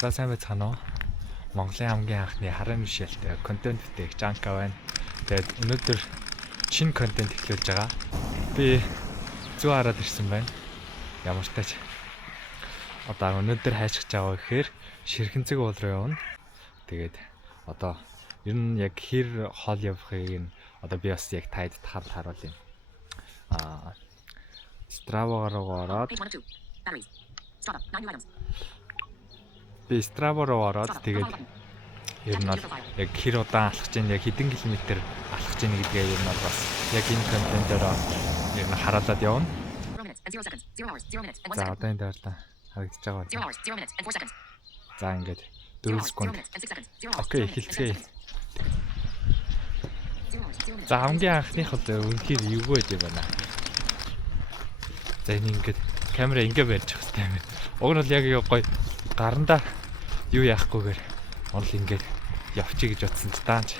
За сайн байцгаана уу? Монголын хамгийн анхны харан бишэлтэй контент бүтээх Жанка байна. Тэгээд өнөөдөр шинэ контент эхлүүлж байгаа. Би зүү хараад ирсэн байна. Ямар ч тач одоо өнөөдөр хайшгиж байгаа гэхээр Ширхэнцэг уул руу явна. Тэгээд одоо ер нь яг хэр хол явахыг нь одоо би бас яг таад хамт харуулъя. Strava руу ороод би Strava руу ороод тэгээд ер нь бол яг хэр удаан алхаж ийн яг хэдэн километр алхаж ийн гэдгээ ер нь бол бас яг энэ контентоор ер нь хараалаад явна. За одоо энэ дээр та харагдаж байгаа байна. За ингээд 4 секунд. Окей, эхэлцгээе. За хамгийн анхных одоо үнэхээр юу гэж байна. За энэ ингээд камера ингээд барьж явах хэрэгтэй юм. Уг нь бол яг гоё гарандаа юу яахгүйгээр онл ингээд явчих гэж бодсон ч даанч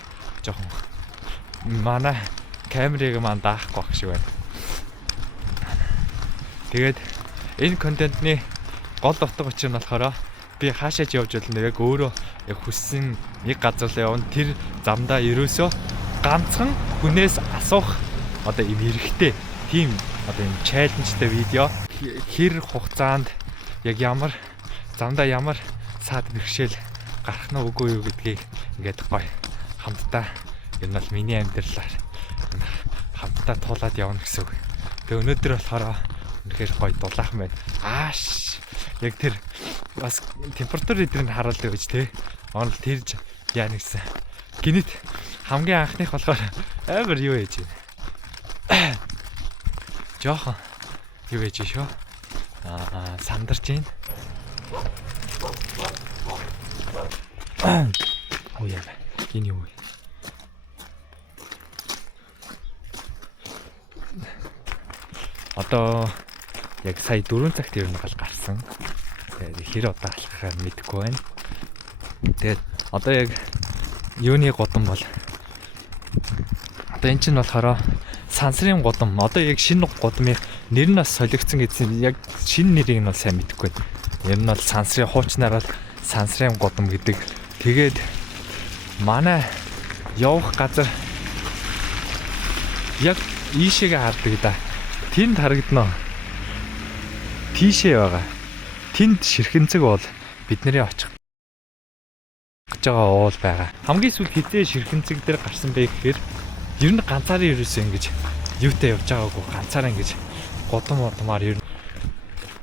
жоохон манай камерыг маань даахгүй байх шиг байна. Тэгээд энэ контентны гол утга учир нь болохоор би хаашаач явж болно яг өөрөө яг хүссэн нэг газар руу явна. Тэр замдаа ерөөсөө ганцхан хүнээс асуух одоо юм эрэхтэй тийм одоо юм чаленжтэй видео хэр хугацаанд яг ямар замдаа ямар саад бэрхшээл гарах нь үгүй юу гэдгийг ингээд гоё хамтдаа энэ бол миний амьдралаар хамтдаа туулаад явна гэсэн үг. Тэгээ өнөөдөр болохоор үнэхээр гоё дулаахан байна. Яг тэр бас температур эдрийг харуулдаг гэж тий. Онл тэрж яа нэгсэн. Гинэт хамгийн анхных болохоор амар юу ээж байна. Жохон юу ээж шүү. Сандарч байна. Оо яа. Энэ юу вэ? Одоо яг сая 4 цагт ер нь гал гарсан. Тэгээд хэр удаа алхахаар мэдэхгүй байна. Тэгээд одоо яг юуны гудам бол одоо эн чинь болохоор сансрын гудам. Одоо яг шинэ гудамын нэр нь бас солигдсон гэсэн яг шинэ нэрийг нь бол сайн мэдэхгүй байна. Ер нь бол сансрын хуучнаар бол сансрын гудам гэдэг. Тэгээд манай явах газар яг ийшээгээ хардаг да. Тэнд харагдана. Тийшээ байгаа. Тэнд Ширхэнцэг бол бидний очих гэж байгаа уул байгаа. Хамгийн сүүл хизээ Ширхэнцэг дээр гарсан бэ гэхээр ер нь ганцаараа ерөөсөө ингэж юутай явж байгаагүй ганцаараа ингэж гудамар ер нь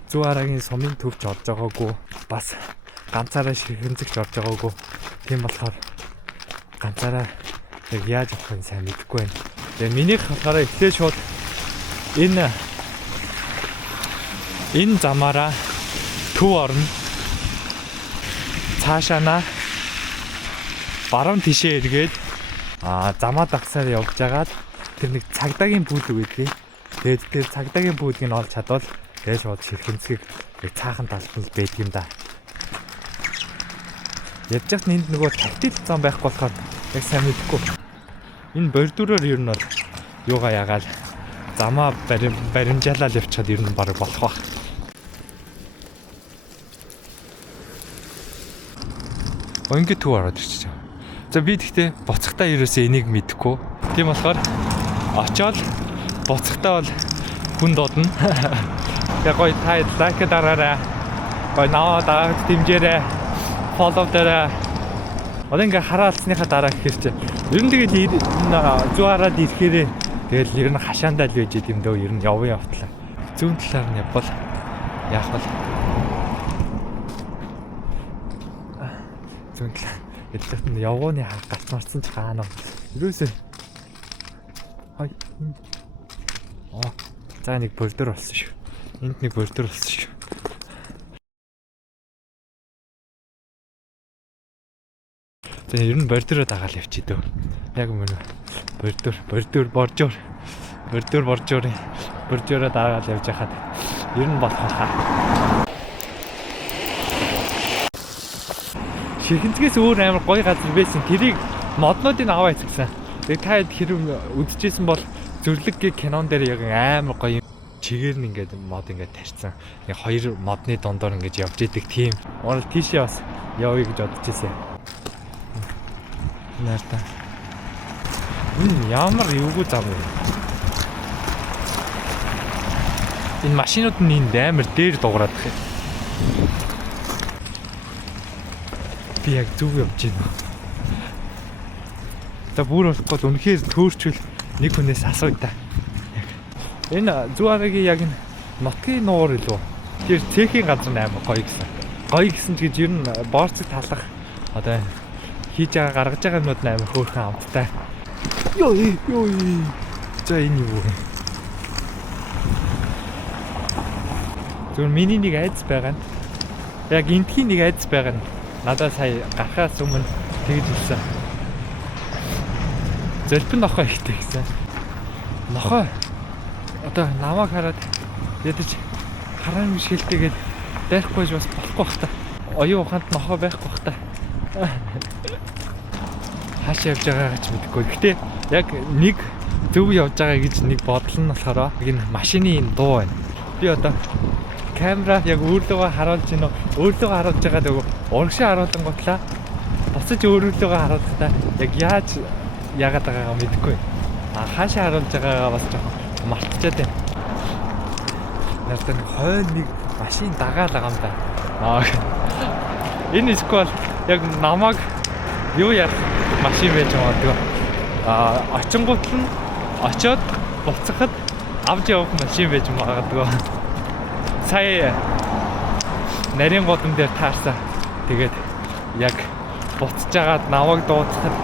зүү арагийн сумын төвч орж байгаагүй бас ганцаараа Ширхэнцэгч орж байгаагүй. Тийм болохоор ганцаараа яг яаж явахыг сайн мэдэхгүй байна. Тэгээ минийх болохоор эхлээ шууд энэ замаараа төв орно. Цаашаана баруун тишээ эргээд замаа дагсаар явж байгаад тэр нэг цагдаагийн бүүлэг байдгийг. Тэгээд тэр цагдаагийн бүүлгийг нь олж чадвал тэгээд шууд Ширхэнцгийг цаахан талбал байдаг юм да. Явж яхад энд нөгөө тактил зам байхгүй болохоор яг сайн мэдэхгүй. Энэ бордюроор ер нь бол юугаа ягаал замаа баримжаалал явчихад ер нь баг болох баг. Ингээд төв ороод ирчихэж байгаа. За би тэгтээ буцахтаа ерөөсөө энийг мэдэхгүй. Тийм болохоор очоод буцахтаа бол хүн дуудана. Тэгээ гоё та лайк дараарай. Гоё наваа дааг дэмжээрэй. Follow дээрээ. Одоо ингээ хараалцсныхаа дараа гэхэр чи ер нь тэгээд зүү хараад ирэхээр тэгэл ер нь хашаандаа л байж идэм дөө ер нь явын явтлаа. Зүүн талаар нь явбал яах вэ? Зүүн талаар эдлэгт нь явгооны гарч марсан ч хаана вэ? Ерөөсөө хай. За нэг бордюр болсон шүү. Энд нэг бордюр болсон шүү. За ер нь бордюроо дагаал явчих дөө. Яг мөн бордюроо дагаал явж хахад ер нь болох хаа. Ширхэнцгээс өөр амар гоё газар байсан. Тэрийг моднуудыг аваа хийсэн. Тэгээ та хэд хэрэг үдчихсэн бол Зүрлэг кинон дээр яг амар гоё чигээр нь ингээд мод ингээд тарьсан. Нэг хоёр модны дондор ингээд явж идэг тийм. Орол тийшээ бас явъя гэж бодож ирсэн. Нарта. Ямар эвгүй зам вэ? Энэ машинууд нь энд амар дээр дуурайх юм. Би яг зүг явж байна. За бүр болохгүй үнэхээр төөрчвөл нэг хүнээс асууя та. Энэ зүү арагийн яг энэ нутгийн нуур илүү. Тэр цэхийн газар амар гоё гэсэн. Гоё гэсэн ч гэж ер нь борцыг талах одоо хийж байгаа гаргаж байгаа юмуд амар хөөрхөн амттай. Йоо. За энэ юу вэ? Зөв миний нэг айц байгаа нь. Яг энтхийн нэг айц байгаа нь. Надад сая гарахаас өмнө тэгж хэлсэн. Зөлбөн нохоо ихтэй гэсэн. Нохоо одоо намайг хараад ядаж хараа юм шилтэйгээд байхгүй бас болохгүй бах та. Оюун ухаанд нохоо байхгүй бах та. Хаашаа явж байгаагаа ч мэдэхгүй. Гэхдээ яг нэг зөв явж байгаа гэж нэг бодол нь болохоор энэ машины энэ дуу байна. Би одоо камера яг өөрлөгөө харуулж гинөө. Өөрлөгөө харуулж байгаа дөө урагшаа харуулсан готлаа. Буцаж өөрлөгөө харуулахдаа яг яаж яагаад байгаагаа мэдэхгүй. Хаашаа харуулж байгаагаа бас жоохон мартчихад байна. Нартай хойно нэг машин дагаал байгаа юм да. Энэ эсвэл яг намайг юу яах машин байж магадгүй. Очингууд нь очиод буцахад авч явах машин байж магадгүй. Сая нарийн годон дээр таарсан. Тэгээд яг буцаж агаад намайг дуудахад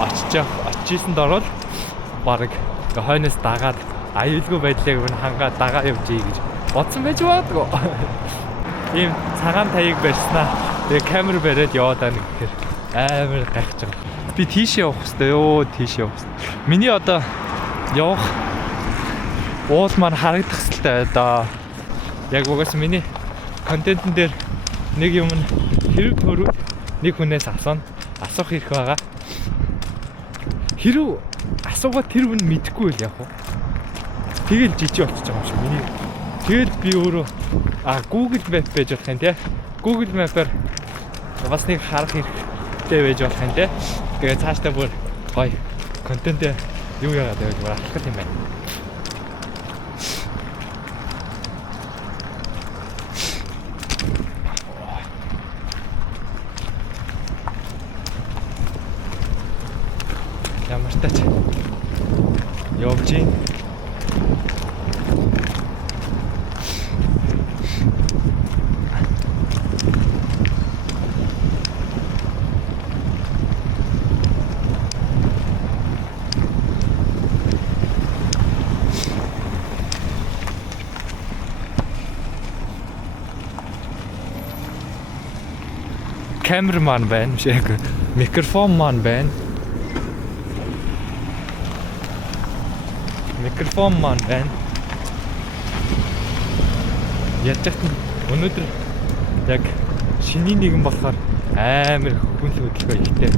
очижсэнд ороод баг хойноос дагаад аюулгүй байдлыг нь хангаад дагаа явжий гэж бодсон байж магадгүй. Ийм цагаан таяг барьснаа. Тэгээ камер бариад яваад байна гэхээр амар гайхаж байгаа. Би тийш явах хэрэгтэй ёо, тийш явах хэрэгтэй. Миний одоо явах уул маань харагдах хэрэгтэй да. Яг угаас миний контентн дээр нэг юм хэрэг төрөв нэг хүнээс асуух хэрэг байгаа. Хэрэг асуугаад тэр хүн мэдэхгүй л яг уу. Тэгэл жижиг болчихж байгаа юм шиг миний. Тэгэл би өөрөө Google Map байж болох юм те. Google Map-аар бас нэг харах хэрэгтэй байж болох юм те. Тэгээ цаашдаа бүр гоё контент юу яагаад байж бүр алхах юм байна. Ямар ч тач явж ийн. Камерман байна, яг микрофон маань байна. Микрофон маань байна. Ядчих өнөөдөр яг шиний нэгэн болохоор амар хүн хөдөлгөөн ихтэй.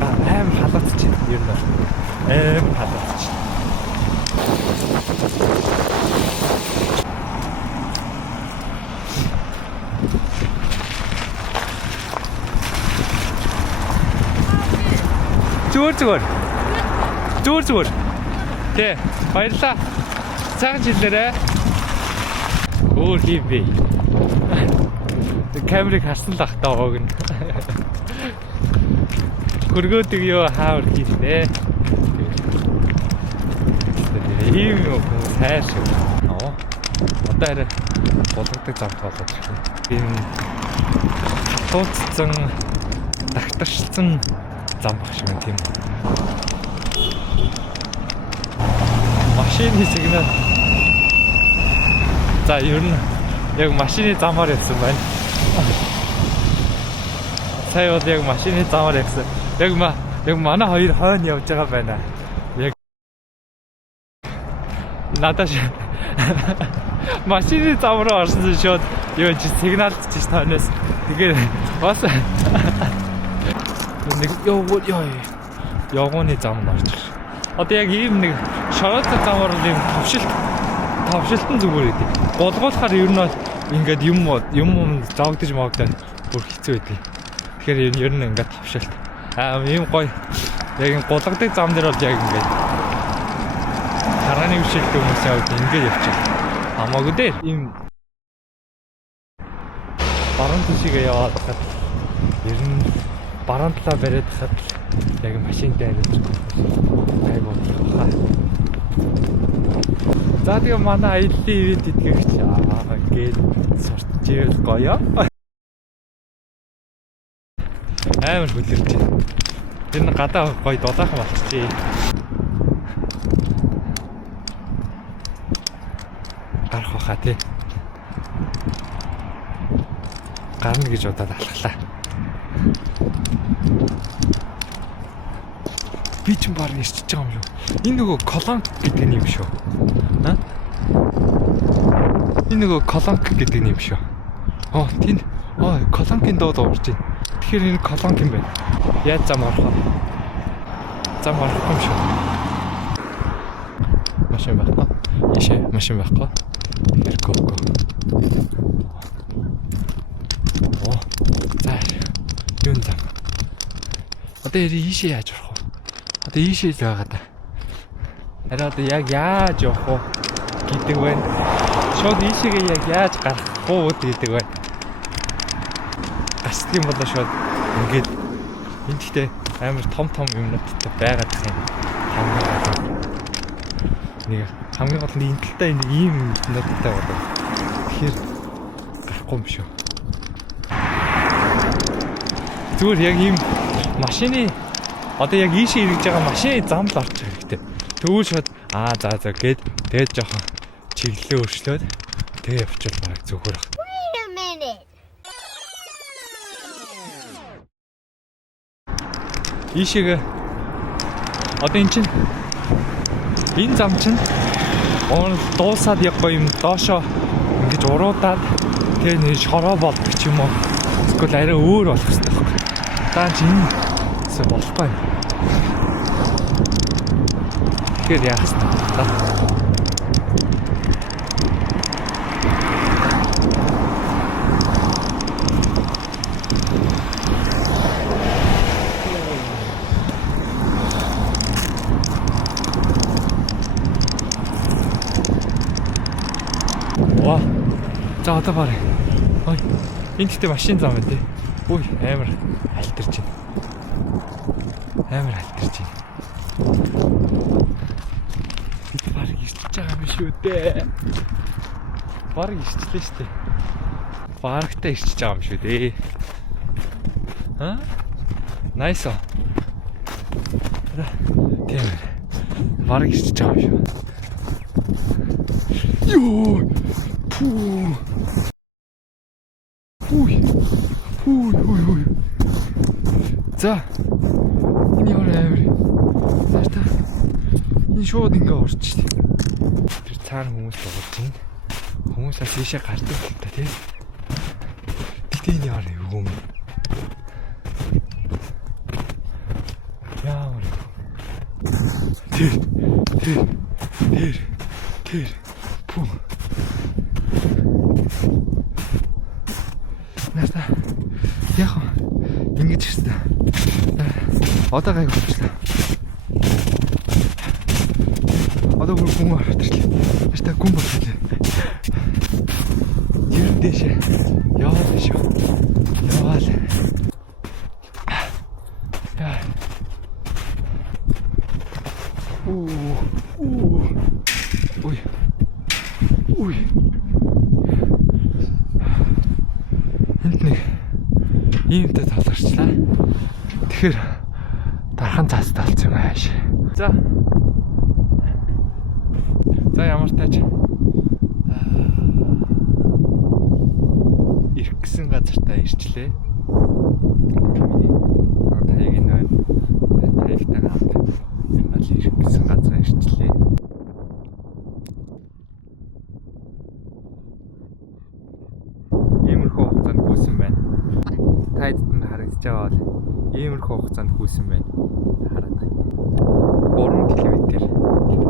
Амар халаацч байна ер нь. Амар халаацч. Зүгээр. Тэ, баярлаа. Цагаан жилээрээ. Өөр хийв би. Камерыг харсан л ах таа оог нь. Хөргөөдөг ёо хаавар хийлээ. Ийм юм сайш. Одоо арай болгодог замт болоод байна. Энэ тууцсан тагтарчсан зам баг шиг юм тийм. Машины сигнал. За ер нь яг машины замаар явсан байна. Сая бол яг машины замаар явсан. Яг манай хоёр хойно явж байгаа байна. Яг надад машины зам руу орсон шууд юу ч сигналч тооноос. Тэгээд бас нэг явгооны зам нь орж. Одоо яг ийм нэг шороолтой замаар ийм төвшилт тавшилтан зүгээр гэдэг. Голгуулахаар ер нь бол ингээд юм зогдож магадгүй бүр хэцүү байдаг. Тэгэхээр ер нь ингээд тавшилт. Ийм гоё. Яг энэ гулгадаг зам дээр бол яг ингээд харааны бишэлтэй хүмүүс яваад ингээд явчих. Хамаагүй дээр ийм баруун тишгээ яваад хахад ер нь баруун талаа бариад хахад яг машинтай ажиллаж байгуу хаа. За тэгээ манай аяллаа ивэд итгэгч гээд сурч ивэл гоё. Амар хүлэрч байна. Энэ гадаа гоё дулаахан болчихжээ. Гарах баха тий. Гарна гэж удаад алхлаа. Би ч баг ирчихэж байгаа юм шүү. Энэ нөгөө колонк гэдэг нь юм шүү. Аа? Энэ нөгөө колонк гэдэг нь юм шүү. Тэнд колонкын доод орж байна. Тэгэхээр энэ колонк юм байна. Яаж зам орох вэ? Зам орох юм шүү. Машин байхгүй. Ишээ машин байхгүй. Тэгэхээр го. За. Юун зам. Одоо ийшээ яаж орох вэ? Одоо ийшээ л байгаа да. Араа одоо яг яаж явах вэ гэдэг байна. Шууд ийшээгээ яг яаж гарах вэ гэдэг байна. Гасдаг юм болоо шууд ингээд энэ гэхдээ амар том юмнуудтай байгаад байна. Нэг хамгийн гол нь энэ талтай энэ ийм юмнуудтай болоо. Тэгэхээр гарахгүй юм шүү. Зүгээр яг ийм машины одоо яг ийшээ ирж байгаа машины зам л орчих хэрэгтэй. Тэгвэл шууд за гээд тэгээд жоохон чиглэлээ өөрчлөөд тэгээ явчихвал баг зүгээр. Wait a minute. Ийшээгээ одоо энэ зам чинь дуусаад явахгүй юм доошоо ингэж уруудаад тэгээ нэг шороо болдог ч юм уу. Эсвэл арай өөр болох хэрэгтэй байхгүй. Даа чинь болохгүй. Тэгэхээр яах вэ? За одоо барай. Энэ гэхдээ машин зам байна тий. Амар альтэрч байна. Бараг ирчихэж байгаа юм шүү дээ. Бараг ирчлээ шүү дээ. Барагтаа ирчихэж байгаа юм шүү дээ. Nice. Тийм. Бараг ирчихэж байгаа юм шүү. Йоо. Ой. За. Энэ юу нээр. Заста. Энэ шууд ингээ орчих. Тэр цаана хүмүүс байгаа чинь. Хүмүүсээс ийшээ гардаг л та тийм. Гэтэ энэ яа юм. Яа. Тэр. Пүү. Наста. Яах вэ? Ингэж ирсэн. Одоо гайг болчихлоо. Одоо бүр гүн орчихлоо. Наста гүн болчихлоо. Тэр дэшээ. Яваад шүү. Яваад. Яа. Ой. Энд нэг иймтэй таларчлаа. Тэгэхээр дархан цаастай болсон юм ааш. За ямар тааж ирэх гэсэн газартаа ирчлээ. Таяг энэ байна. Таягтай хамт энэ л ирэх гэсэн газар ирчлээ. Иймэрхүү хугацаанд хүйсэн байна. Тайдтанд харагдаж байгаа бол иймэрхүү хугацаанд хүйсэн байна. Хараад. 3 км дээр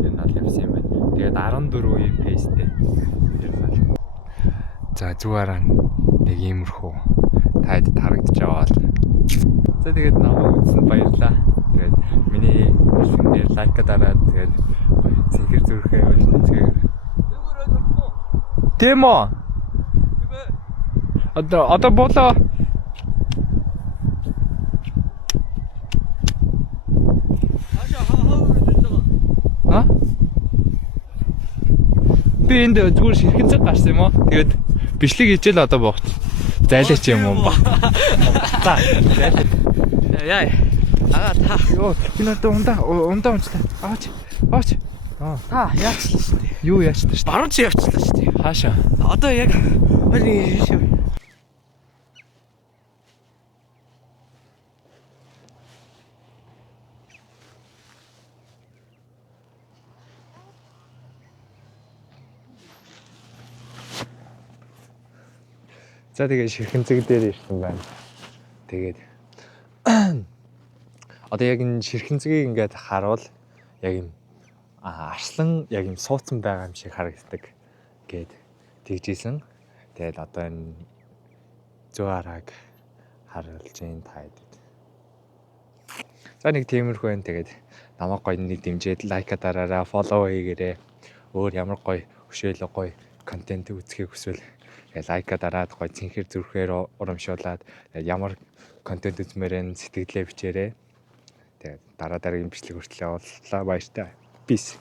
ер нь бол явсан юм байна. Тэгээд 14-ийн пейстэй ер нь бол. За зүгээрээ нэг иймэрхүү таад тарагдж байгаа бол. За тэгээд намайг үзсэнд баярлалаа. Тэгээд миний шинээр лайк дараад тэгээд цэнхэр зүрхээ үлдээцгээе. Тэмо. Одоо болоо. А? Би энд зүгээр ширхэн цаг гарсан юм уу? Тэгээд бичлэг хийж л одоо боогт. Зайлаач юм уу ба. За. Яа. Та. Йоо, энэ одоо ундаа унцлаа. Аач. Та яачлаа шүү дээ. Юу яачлаа шүү дээ? Баруун чи явчлаа шүү дээ. Хаашаа? Одоо яг 29 шүү. За тэгээд ширхэн зэг дээр ирсэн байна. Тэгээд одоо яг энэ ширхэн зэгийг ингээд харуул яг юм арслан яг юм суудсан байгаа юм шиг харагддаг гэд тэгжсэн. Тэгээд одоо энэ зөө арааг харуулж ийн таад. За нэг тиймэрхүү байна. Тэгээд намайг гоё нэг дэмжиж лайка дараарай, фоллоу хийгээрэй. Өөр ямар гоё хөшөөлөг гоё контент үзхийг хүсвэл лайка дараад гоё цэнхэр зүрхээр урамшуулад ямар контент үзмээрэн сэтгэлдээ бичээрэй. Тэгээд дараагийн бичлэг хүртэл явууллаа баяртай. Peace.